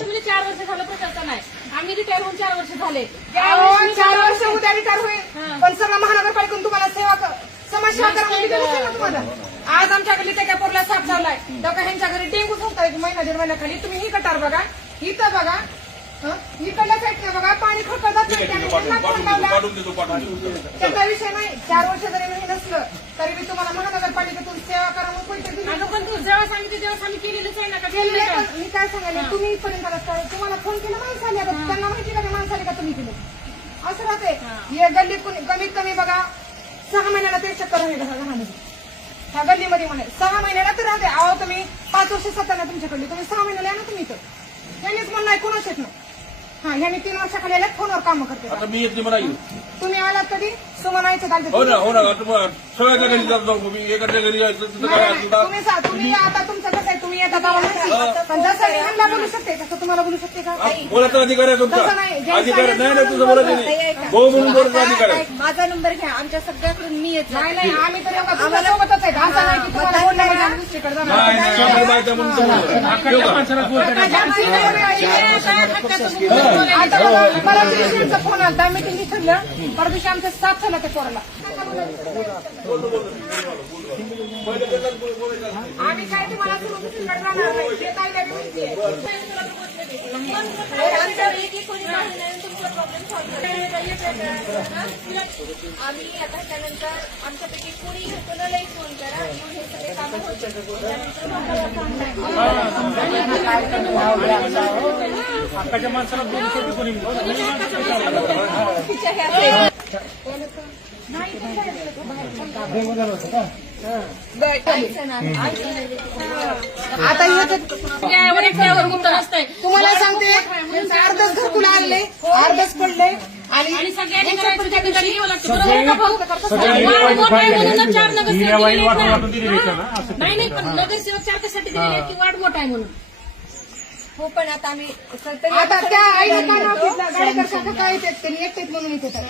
म्हणजे 4 वर्ष झालं प्रशासन आहे. आम्ही रिटायर होऊन 4 वर्ष झाले. 4 वर्ष उद्या रिटायर होईल, पण सगळं महानगरपालिकेतून तुम्हाला समाजसेवा करा तुम्हाला. आज आमच्या गल्ली त्या पोरला साप झालाय, तेव्हा ह्यांच्या घरी डेंगू होता महिना 1.5 महिन्याखाली. तुम्ही ही कटार बघा, इथं बघा, इकडल्या साईडने बघा, पाणी खळखळतात नाही. त्याचा विषय नाही. 4 वर्ष जरी नाही नसलं तरी मी तुम्हाला महानगरपालिकेतून सेवा करा म्हणून पैसे दिले. पण तू जेव्हा सांगितलं तेव्हा आम्ही केलेलंच आहे ना का? मी काय सांगायला, तुम्ही इथपर्यंत आलात, तुम्हाला फोन केला माणसं आली, आता त्यांना माहिती का माणसं आली का तुम्ही केलं असं राहते. हे गल्लीत कमीत कमी बघा 6 महिन्याला ते चक्कर होईल घरामध्ये. ह्या गल्लीमध्ये म्हणे 6 महिन्याला तर राहते. अहो तुम्ही 5 वर्ष सत्ताना तुमच्याकडली, तुम्ही 6 महिन्याला या ना तुम्ही इथं. यांनीच म्हणणं आहे कोणाच येत नाही. ह्यांनी 3 वर्षाखाली आल्या फोनवर काम करते. आता मी येत नाही. तुम्ही आलात कधी सुमनायचं हो ना हो ना सगळ्याच्या घरी जात जाऊ मी. एकाच्या घरी जायचं तुम्ही आता तुमचं कसं आहे, तुम्ही येता पण जसं मी ह्यांना बोलू शकते तसं तुम्हाला बोलू शकते का? बोलायचा अधिकार आहे तुमचा. अधिकार नाही तुझं बोलायचं नाही. भाऊ म्हणून बोलायचा अधिकार आहे. माझा नंबर घ्या, आमच्या सगळ्याकडून मी येत नाही नाही, आम्ही तर आम्हाला सोबतच आहे. असं नाही की तुम्हाला बोलण्यामध्ये आम्ही दुसरीकडे जाणार. नाही नाही आम्हाला बायका म्हणून आता परत दिवशी फोन आला, मीटिंग ठरलं, परत दिवशी आमचं साफ झालं ते पोराला. आम्ही काय तुम्हाला सुरू दुसरीकडे जाणार नाही. ते काय काय माहिती आहे. आम्ही आता त्यानंतर आमच्यापैकी कोणी कोणालाही फोन करा, येऊन हे सगळे कामं हक्काच्या माणसाला दोन शेती कोणी आता त्यावर गुप्त नसतंय. तुम्हाला सांगते, अर्धच घरकुल आणले, अर्धच पडले आणि सगळ्यांनी करायचं त्या दिवशी यावं लागतं. बरोबर आहे का भाऊ? वार्ड मोठा आहे म्हणून 4 नगरसेवक दिलेले आहेत ना. नाही नाही, पण नगरसेवक 4 कशासाठी दिलेले आहेत की वार्ड मोठा आहे म्हणून. हो, पण आता आम्ही आता त्या आईला काय नाव घेतलं, गाडेकर काका काय येतात, त्यांनी एकटेच म्हणून येत होता.